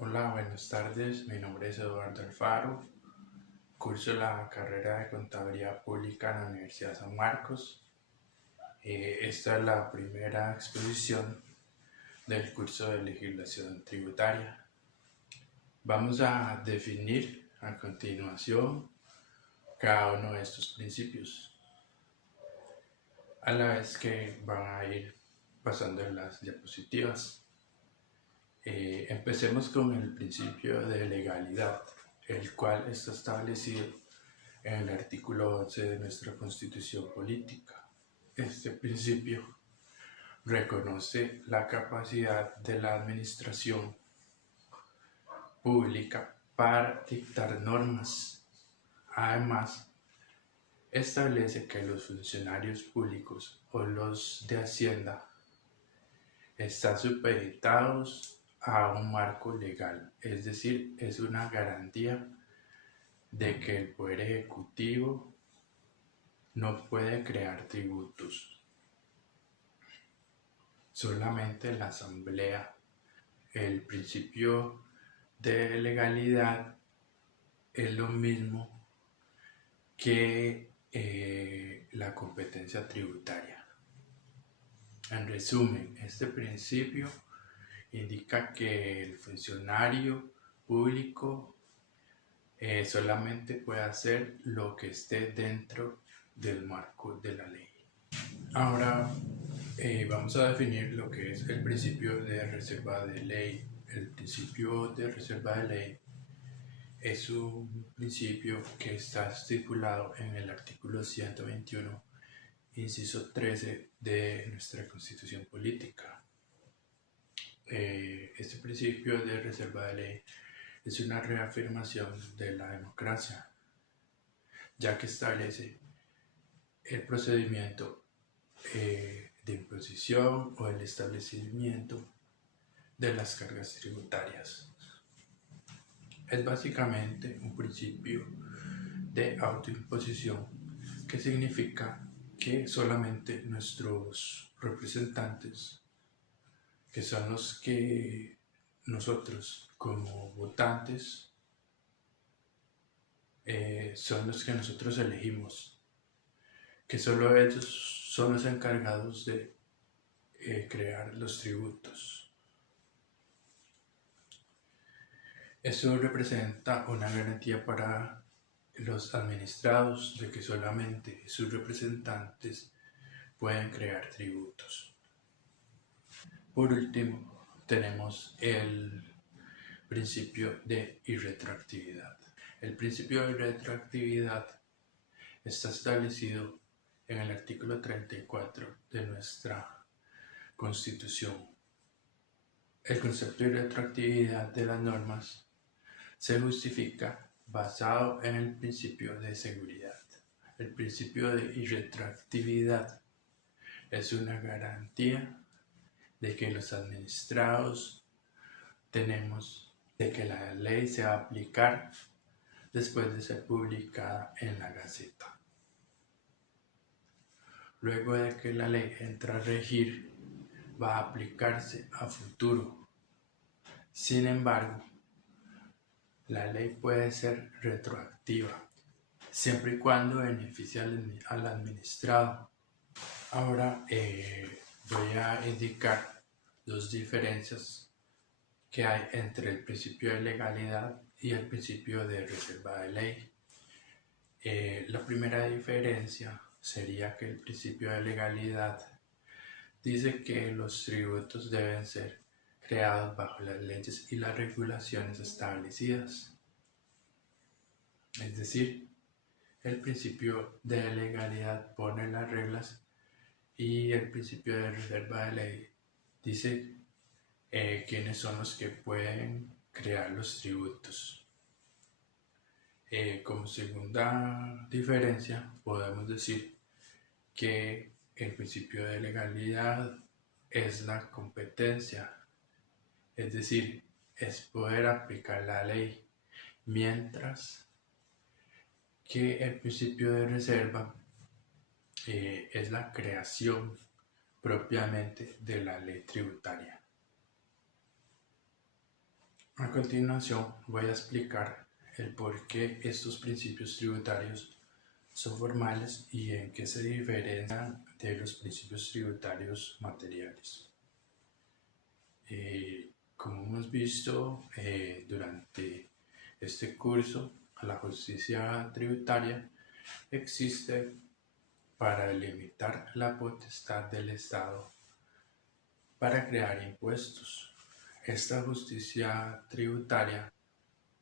Hola, buenas tardes. Mi nombre es Eduardo Alfaro. Curso la carrera de Contaduría Pública en la Universidad San Marcos. Esta es la primera exposición del curso de Legislación Tributaria. Vamos a definir a continuación cada uno de estos principios, a la vez que van a ir pasando en las diapositivas. Empecemos con el principio de legalidad, el cual está establecido en el artículo 11 de nuestra Constitución Política. Este principio reconoce la capacidad de la administración pública para dictar normas. Además, establece que los funcionarios públicos o los de Hacienda están supeditados a un marco legal, es decir, es una garantía de que el Poder Ejecutivo no puede crear tributos. Solamente la Asamblea. El principio de legalidad es lo mismo que la competencia tributaria. En resumen, este principio indica que el funcionario público solamente puede hacer lo que esté dentro del marco de la ley. Ahora vamos a definir lo que es el principio de reserva de ley. El principio de reserva de ley es un principio que está estipulado en el artículo 121, inciso 13 de nuestra Constitución Política. Este principio de reserva de ley es una reafirmación de la democracia, ya que establece el procedimiento de imposición o el establecimiento de las cargas tributarias. Es básicamente un principio de autoimposición que significa que solamente nuestros representantes, que son los que nosotros como votantes, son los que nosotros elegimos, que solo ellos son los encargados de crear los tributos. Eso representa una garantía para los administrados de que solamente sus representantes pueden crear tributos. Por último, tenemos el principio de irretroactividad. El principio de retroactividad está establecido en el artículo 34 de nuestra Constitución. El concepto de retroactividad de las normas se justifica basado en el principio de seguridad. El principio de irretroactividad es una garantía de que los administrados tenemos de que la ley se va a aplicar después de ser publicada en la Gaceta. Luego de que la ley entra a regir, va a aplicarse a futuro. Sin embargo, la ley puede ser retroactiva, siempre y cuando beneficie al administrado. Ahora voy a indicar dos diferencias que hay entre el principio de legalidad y el principio de reserva de ley. La primera diferencia sería que el principio de legalidad dice que los tributos deben ser creados bajo las leyes y las regulaciones establecidas. Es decir, el principio de legalidad pone las reglas y el principio de reserva de ley dice quiénes son los que pueden crear los tributos. Como segunda diferencia, podemos decir que el principio de legalidad es la competencia, es decir, es poder aplicar la ley, mientras que el principio de reserva es la creación propiamente de la ley tributaria. A continuación voy a explicar el por qué estos principios tributarios son formales y en qué se diferencian de los principios tributarios materiales. Como hemos visto durante este curso, la justicia tributaria existe para limitar la potestad del Estado para crear impuestos. Esta justicia tributaria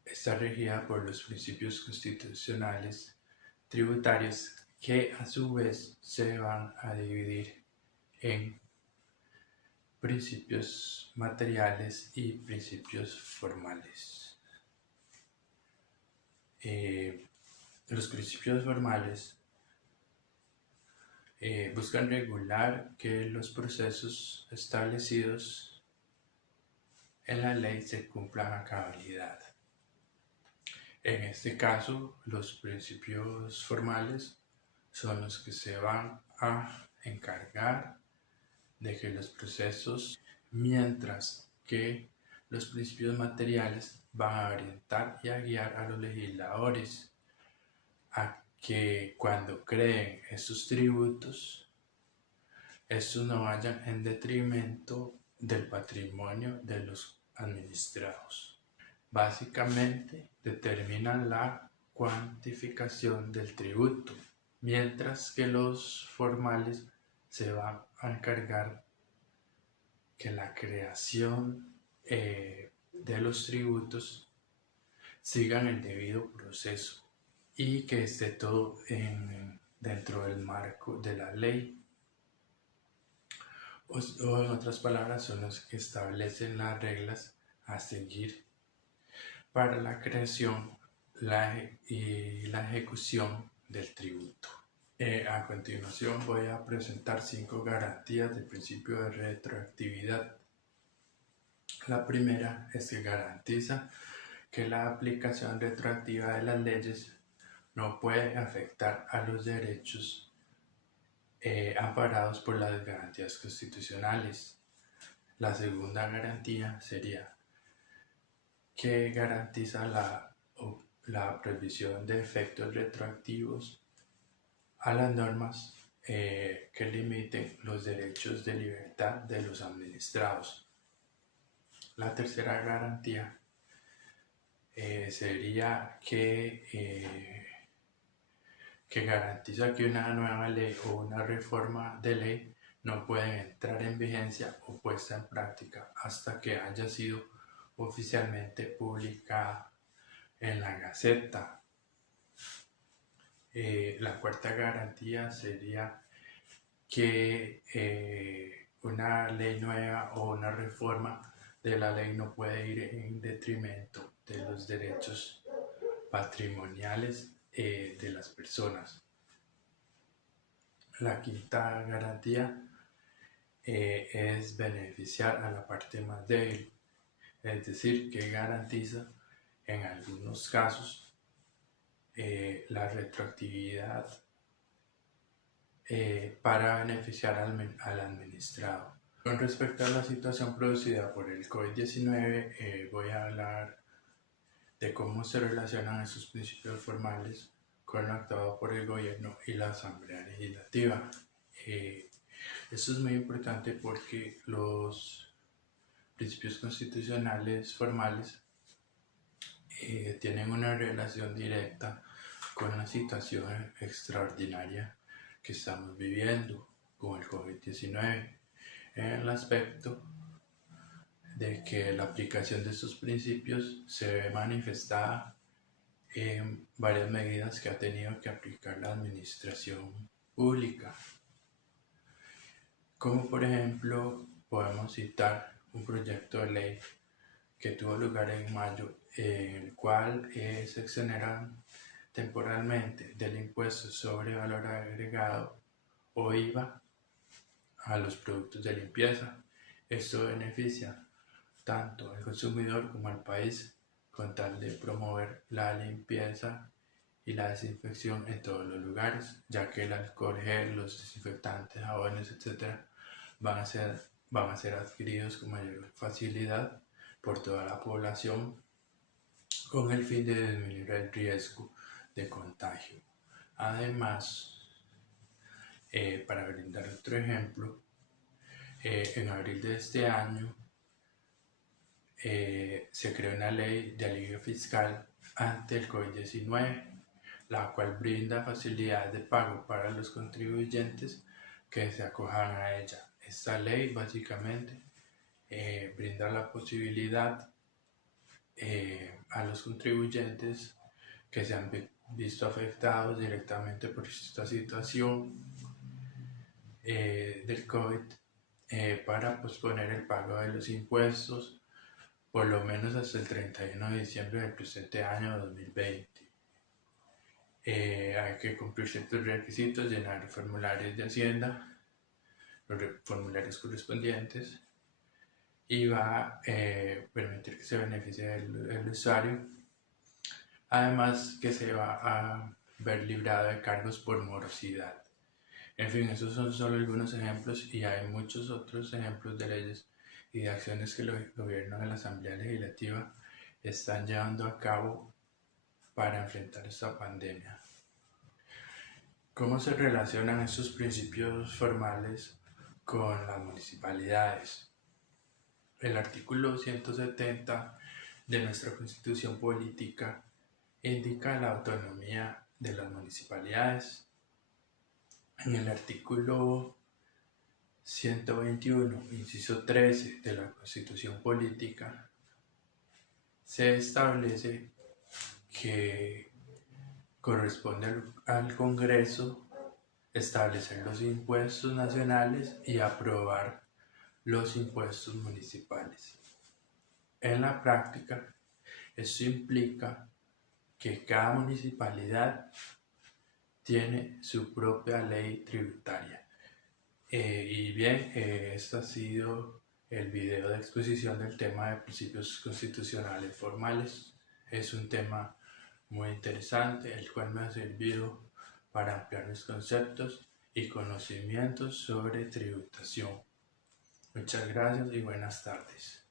está regida por los principios constitucionales tributarios que a su vez se van a dividir en principios materiales y principios formales. Los principios formales buscan regular que los procesos establecidos en la ley se cumplan a cabalidad. En este caso, los principios formales son los que se van a encargar de que los procesos, mientras que los principios materiales van a orientar y a guiar a los legisladores a que cuando creen estos tributos, estos no vayan en detrimento del patrimonio de los administrados. Básicamente determinan la cuantificación del tributo, mientras que los formales se van a encargar que la creación de los tributos sigan el debido proceso y que esté todo dentro del marco de la ley. O en otras palabras, son los que establecen las reglas a seguir para la creación y la ejecución del tributo. A continuación voy a presentar 5 garantías del principio de retroactividad. La primera es que garantiza que la aplicación retroactiva de las leyes no puede afectar a los derechos amparados por las garantías constitucionales. La segunda garantía sería que garantiza la prohibición de efectos retroactivos a las normas que limiten los derechos de libertad de los administrados. La tercera garantía sería que garantiza que una nueva ley o una reforma de ley no pueden entrar en vigencia o puesta en práctica hasta que haya sido oficialmente publicada en la Gaceta. La cuarta garantía sería que una ley nueva o una reforma de la ley no puede ir en detrimento de los derechos patrimoniales de las personas. La quinta garantía es beneficiar a la parte más débil, es decir, que garantiza en algunos casos la retroactividad para beneficiar al administrado. Con respecto a la situación producida por el COVID-19, voy a hablar de cómo se relacionan esos principios formales con lo actuado por el gobierno y la Asamblea Legislativa. Esto es muy importante porque los principios constitucionales formales tienen una relación directa con la situación extraordinaria que estamos viviendo con el COVID-19, en el aspecto de que la aplicación de estos principios se ve manifestada en varias medidas que ha tenido que aplicar la administración pública, como por ejemplo podemos citar un proyecto de ley que tuvo lugar en mayo, en el cual se exoneran temporalmente del impuesto sobre valor agregado o IVA a los productos de limpieza. Esto beneficia tanto al consumidor como al país con tal de promover la limpieza y la desinfección en todos los lugares, ya que el alcohol gel, los desinfectantes, jabones, etc. van a ser adquiridos con mayor facilidad por toda la población con el fin de disminuir el riesgo de contagio. Además, para brindar otro ejemplo, en abril de este año se creó una ley de alivio fiscal ante el COVID-19, la cual brinda facilidades de pago para los contribuyentes que se acojan a ella. Esta ley básicamente brinda la posibilidad a los contribuyentes que se han visto afectados directamente por esta situación del COVID para posponer el pago de los impuestos por lo menos hasta el 31 de diciembre del presente año 2020. Hay que cumplir ciertos requisitos, llenar formularios de Hacienda, los formularios correspondientes, y va a permitir que se beneficie el usuario. Además que se va a ver librado de cargos por morosidad. En fin, esos son solo algunos ejemplos y hay muchos otros ejemplos de leyes y de acciones que el gobierno de la Asamblea Legislativa están llevando a cabo para enfrentar esta pandemia. ¿Cómo se relacionan estos principios formales con las municipalidades? El artículo 170 de nuestra Constitución Política indica la autonomía de las municipalidades. En el artículo 121, inciso 13 de la Constitución Política, se establece que corresponde al Congreso establecer los impuestos nacionales y aprobar los impuestos municipales. En la práctica, esto implica que cada municipalidad tiene su propia ley tributaria. Y bien, este ha sido el video de exposición del tema de principios constitucionales formales. Es un tema muy interesante, el cual me ha servido para ampliar mis conceptos y conocimientos sobre tributación. Muchas gracias y buenas tardes.